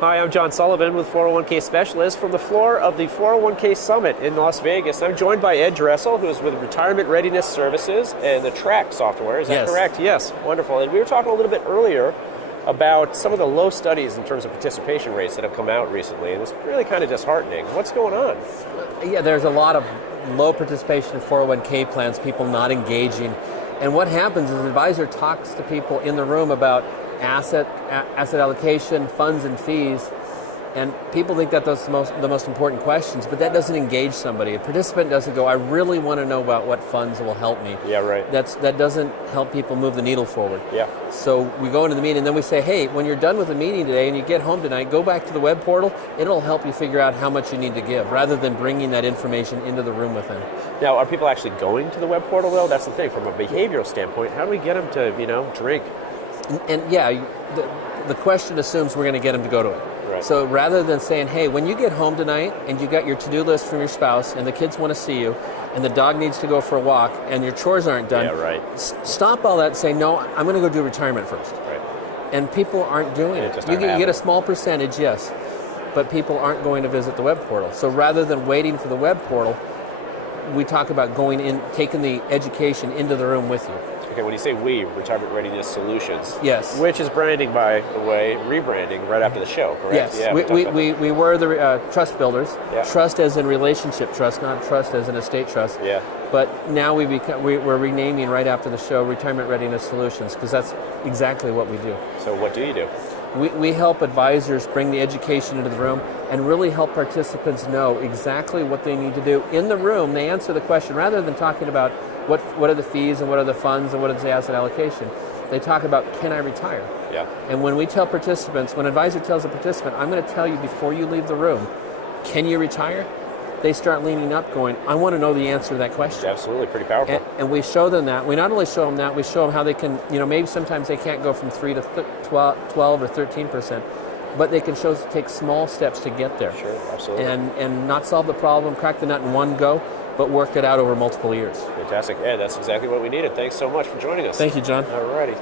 Hi, I'm John Sullivan with 401k Specialist from the floor of the 401k Summit in Las Vegas. I'm joined by Ed Dressel, who is with Retirement Readiness Services and the Track software. Is that correct? Yes, wonderful. And we were talking a little bit earlier about some of the low studies in terms of participation rates that have come out recently, and it's really kind of disheartening. What's going on? Yeah, there's a lot of low participation in 401k plans, people not engaging. And what happens is an advisor talks to people in the room about asset allocation, funds and fees, and people think that those are the most important questions, but that doesn't engage somebody. A participant doesn't go, I really want to know about what funds will help me. Yeah, right. That doesn't help people move the needle forward. Yeah. So we go into the meeting and then we say, hey, when you're done with the meeting today and you get home tonight, go back to the web portal. It'll help you figure out how much you need to give, rather than bringing that information into the room with them. Now, are people actually going to the web portal, though? That's the thing. From a behavioral standpoint, how do we get them to, drink? And yeah, the question assumes we're going to get them to go to it. Right. So rather than saying, hey, when you get home tonight and you got your to-do list from your spouse and the kids want to see you and the dog needs to go for a walk and your chores aren't done, yeah, right. Stop all that and say, no, I'm going to go do retirement first. Right. And people aren't doing it. You get a small percentage, yes, but people aren't going to visit the web portal. So rather than waiting for the web portal, we talk about going in, taking the education into the room with you. Okay, when you say we, Retirement Readiness Solutions, yes, which is branding, by the way, rebranding right after the show, correct? Yes, yeah, we were the trust builders. Yeah. Trust as in relationship trust, not trust as in estate trust. Yeah. But now we're renaming right after the show Retirement Readiness Solutions, because that's exactly what we do. So what do you do? We help advisors bring the education into the room and really help participants know exactly what they need to do. In the room, they answer the question, rather than talking about what are the fees and what are the funds and what is the asset allocation. They talk about, can I retire? Yeah. And when we tell participants, when an advisor tells a participant, I'm going to tell you before you leave the room, can you retire? They start leaning up going, I want to know the answer to that question. Absolutely, pretty powerful. And we show them that. We not only show them that, we show them how they can, maybe sometimes they can't go from 3 to 12 or 13%, but they can take small steps to get there. Sure, absolutely. And not solve the problem, crack the nut in one go, but work it out over multiple years. Fantastic. Ed, that's exactly what we needed. Thanks so much for joining us. Thank you, John. All righty.